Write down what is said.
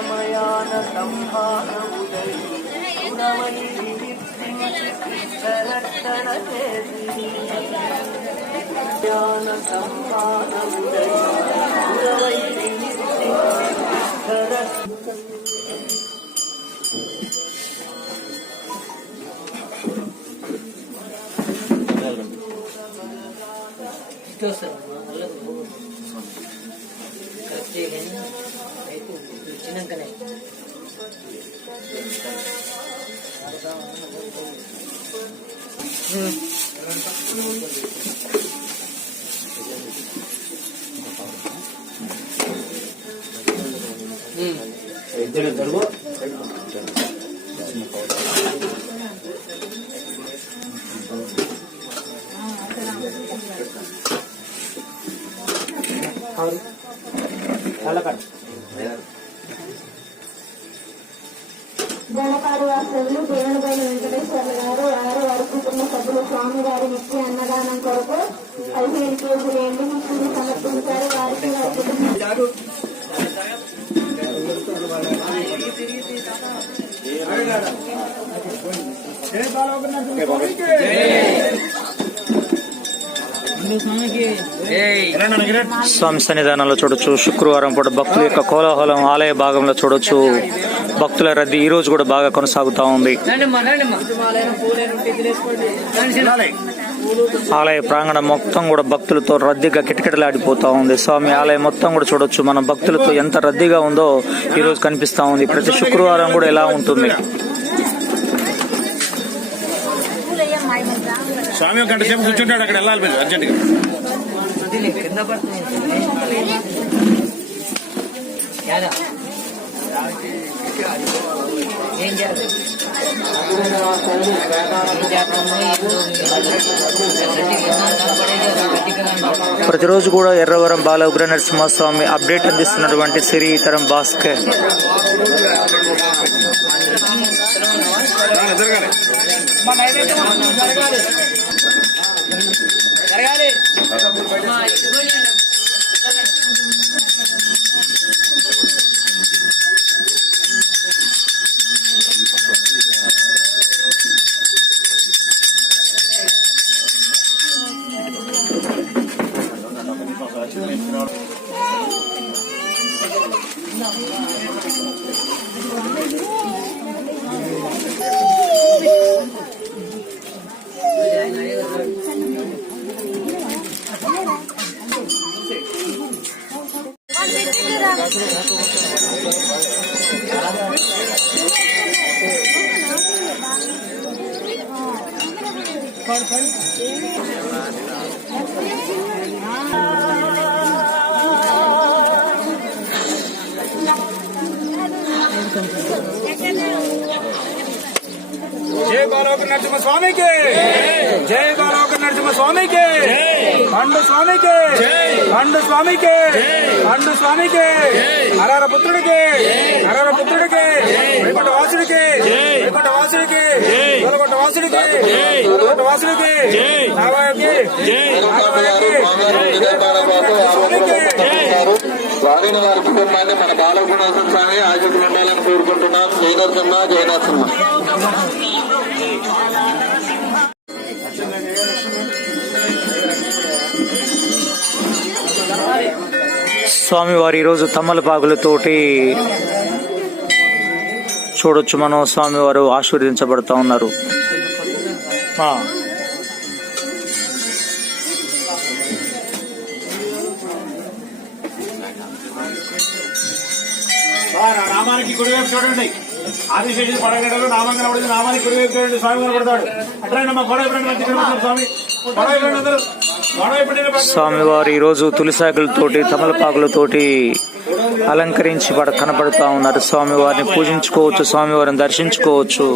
సమయాన సంహారముదై గుణమై రక్షణ చేసి జ్ఞాన సంహారముదై గుణమై వచ్చినాకనే జరుగు జనపాడు వాస్తవులు దేవునిపైన వెంకటేశ్వర్లు గారు వారి కుటుంబ సభ్యులు స్వామి గారి నిత్య అన్నదానం కొరకు 15 కేజీల ఎండు ముక్కలు సమర్పించారు. వారికి వారి కుటుంబం స్వామి సన్నిధానంలో చూడొచ్చు. శుక్రవారం పూట భక్తుల యొక్క కోలాహలం ఆలయ భాగంలో చూడొచ్చు. భక్తుల రద్దీ ఈ రోజు కూడా బాగా కొనసాగుతా ఉంది. ఆలయ ప్రాంగణం మొత్తం కూడా భక్తులతో రద్దీగా కిటకిటలాడిపోతా ఉంది. స్వామి ఆలయం మొత్తం కూడా చూడొచ్చు. మనం భక్తులతో ఎంత రద్దీగా ఉందో ఈ రోజు కనిపిస్తా ఉంది. ప్రతి శుక్రవారం కూడా ఎలా ఉంటుంది. స్వామి ఒక గంట సేపు కూర్చుంటాడు అక్కడ వెళ్ళాలి అర్జెంట్గా. ప్రతిరోజు కూడా ఎర్రవరం బాల ఉగ్ర నరసింహస్వామి అప్డేట్ అందిస్తున్నటువంటి శ్రీతరం భాస్కర్. జై బాలక నరసింహ స్వామికి, జై బాలక నరసింహ స్వామికి, పండు స్వామికి, పండు స్వామికి, పండు స్వామికి, హరహర పుత్రుడికి, హరహర పుత్రుడికి, వైకుంఠ వాసుడికి, వైకుంఠ వాసుడికి, గోలకొండ వాసుడికి, గోలకొండ వాసుడికి, నారాయణకి, వారిన వారి కుటుంబాన్ని మన బాలగుణ స్వామి ఆశీస్సులు ఉండాలని కోరుకుంటున్నాం. జై నరసింహ, జై నరసింహ. స్వామివారి ఈరోజు తమ్మలపాకులతోటి చూడొచ్చు మనం. స్వామివారు ఆశీర్వదించబడతా ఉన్నారు. నామానికి కుడివైపు చూడండి. ఆదిశేషుడు పడగడలు నామంగా పడింది. నామానికి కుడివైపు చూడండి. స్వామి గారు పడతాడు. అట్లా మా గొడవ స్వామి స్వామివారు ఈరోజు తులిసాకులతోటి తమలపాకులతోటి అలంకరించి కనపడుతా ఉన్నారు. స్వామివారిని పూజించుకోవచ్చు, స్వామివారిని దర్శించుకోవచ్చు.